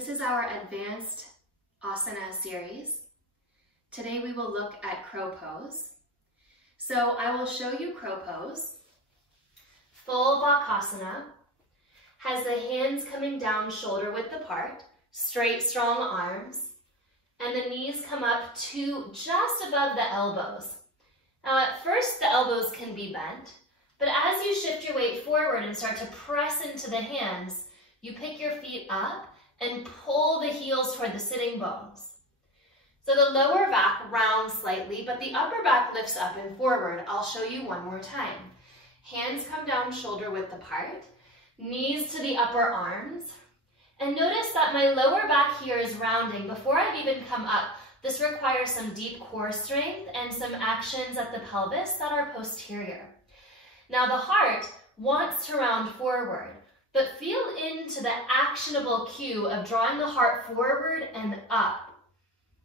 This is our advanced asana series. Today we will look at crow pose. So I will show you crow pose. Full Bakasana has the hands coming down shoulder width apart, straight strong arms, and the knees come up to just above the elbows. Now at first the elbows can be bent, but as you shift your weight forward and start to press into the hands, you pick your feet up and pull the heels toward the sitting bones. So the lower back rounds slightly, but the upper back lifts up and forward. I'll show you one more time. Hands come down shoulder width apart, knees to the upper arms, and notice that my lower back here is rounding. Before I've even come up, this requires some deep core strength and some actions at the pelvis that are posterior. Now the heart wants to round forward, but feel into the actionable cue of drawing the heart forward and up.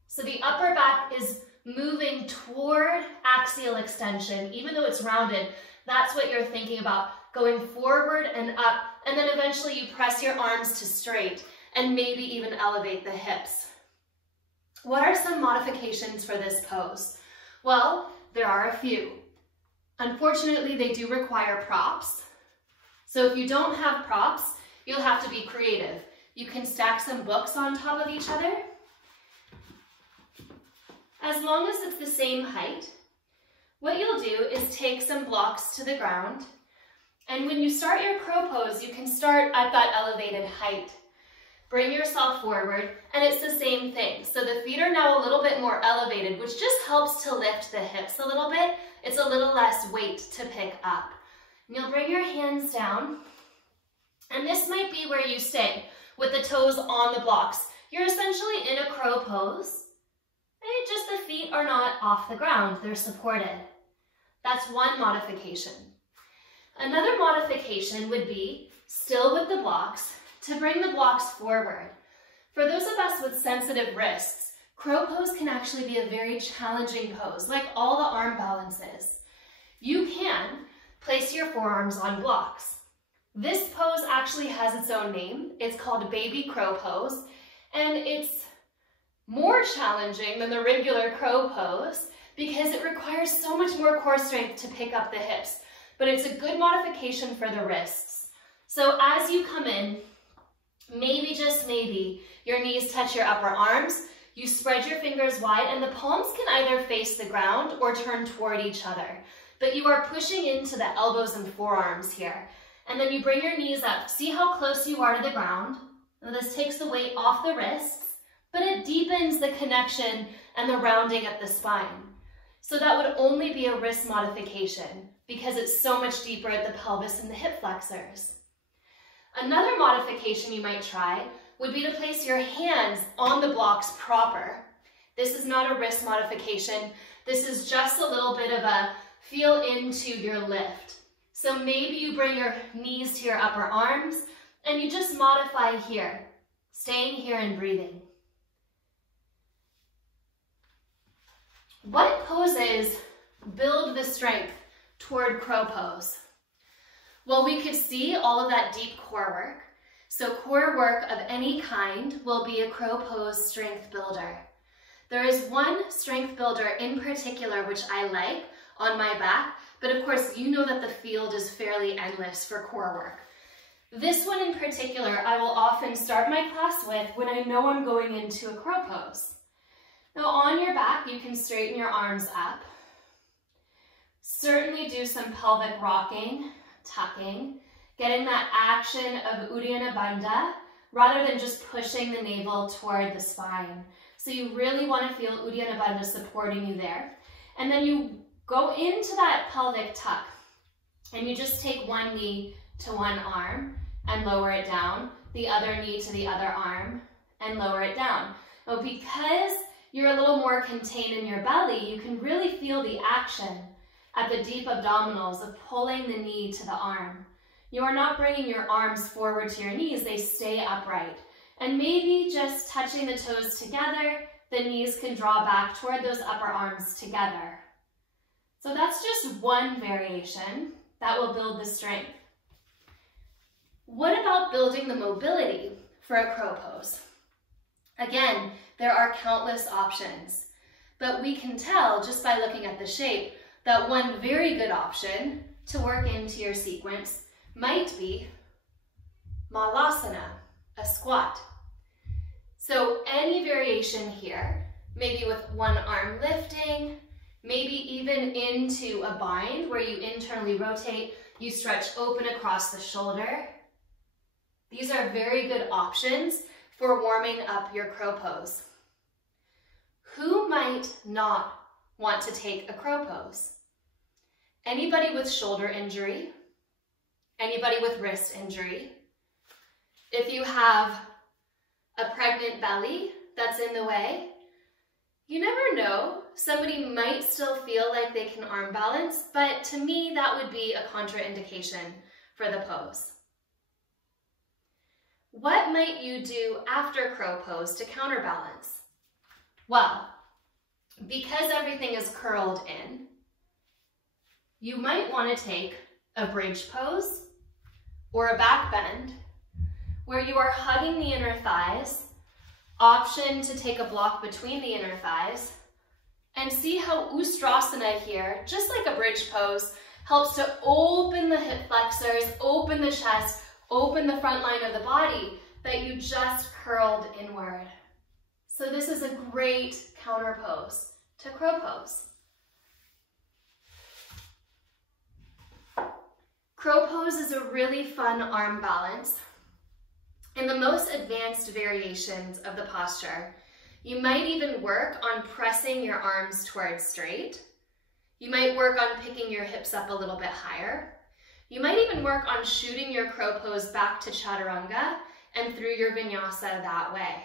So the upper back is moving toward axial extension, even though it's rounded. That's what you're thinking about, going forward and up, and then eventually you press your arms to straight and maybe even elevate the hips. What are some modifications for this pose? Well, there are a few. Unfortunately, they do require props. So if you don't have props, you'll have to be creative. You can stack some books on top of each other. As long as it's the same height, what you'll do is take some blocks to the ground, and when you start your crow pose, you can start at that elevated height. Bring yourself forward, and it's the same thing. So the feet are now a little bit more elevated, which just helps to lift the hips a little bit. It's a little less weight to pick up. And you'll bring your hands down, and this might be where you stay with the toes on the blocks. You're essentially in a crow pose. Just the feet are not off the ground, they're supported. That's one modification. Another modification would be, still with the blocks, to bring the blocks forward. For those of us with sensitive wrists, crow pose can actually be a very challenging pose, like all the arm balances. You can place your forearms on blocks. This pose actually has its own name. It's called baby crow pose, and it's more challenging than the regular crow pose because it requires so much more core strength to pick up the hips, but it's a good modification for the wrists. So as you come in, maybe, just maybe, your knees touch your upper arms, you spread your fingers wide, and the palms can either face the ground or turn toward each other, but you are pushing into the elbows and forearms here. And then you bring your knees up. See how close you are to the ground? Now this takes the weight off the wrists, but it deepens the connection and the rounding at the spine. So that would only be a wrist modification because it's so much deeper at the pelvis and the hip flexors. Another modification you might try would be to place your hands on the blocks proper. This is not a wrist modification. This is just a little bit of a feel into your lift. So maybe you bring your knees to your upper arms and you just modify here, staying here and breathing. What poses build the strength toward crow pose? Well, we could see all of that deep core work. So core work of any kind will be a crow pose strength builder. There is one strength builder in particular which I like on my back, but of course you know that the field is fairly endless for core work. This one in particular I will often start my class with when I know I'm going into a crow pose. Now on your back, you can straighten your arms up. Certainly do some pelvic rocking, tucking, getting that action of Uddiyana Bandha rather than just pushing the navel toward the spine. So you really want to feel Uddiyana Bandha supporting you there. And then you go into that pelvic tuck and you just take one knee to one arm and lower it down, the other knee to the other arm and lower it down. Now because you're a little more contained in your belly, you can really feel the action at the deep abdominals of pulling the knee to the arm. You are not bringing your arms forward to your knees, they stay upright. And maybe just touching the toes together, the knees can draw back toward those upper arms together. So that's just one variation that will build the strength. What about building the mobility for a crow pose? Again, there are countless options, but we can tell just by looking at the shape that one very good option to work into your sequence might be malasana, a squat. So any variation here, maybe with one arm lifting, maybe even into a bind where you internally rotate, you stretch open across the shoulder. These are very good options for warming up your crow pose. Who might not want to take a crow pose? Anybody with shoulder injury? Anybody with wrist injury? If you have a pregnant belly that's in the way, you never know. Somebody might still feel like they can arm balance, but to me, that would be a contraindication for the pose. What might you do after crow pose to counterbalance? Well, because everything is curled in, you might want to take a bridge pose or a back bend where you are hugging the inner thighs, option to take a block between the inner thighs, and see how Ustrasana here, just like a bridge pose, helps to open the hip flexors, open the chest, open the front line of the body that you just curled inward. So this is a great counter pose to crow pose. Crow pose is a really fun arm balance. In the most advanced variations of the posture, you might even work on pressing your arms towards straight. You might work on picking your hips up a little bit higher. You might even work on shooting your crow pose back to chaturanga and through your vinyasa that way.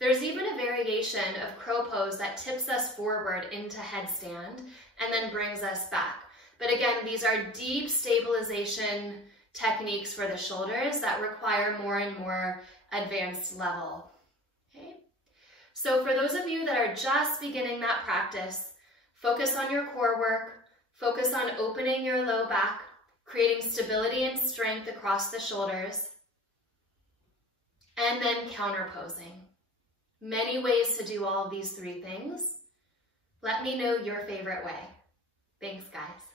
There's even a variation of crow pose that tips us forward into headstand and then brings us back. But again, these are deep stabilization techniques for the shoulders that require more and more advanced level. Okay? So for those of you that are just beginning that practice, focus on your core work, focus on opening your low back, creating stability and strength across the shoulders, and then counterposing. Many ways to do all of these three things. Let me know your favorite way. Thanks, guys.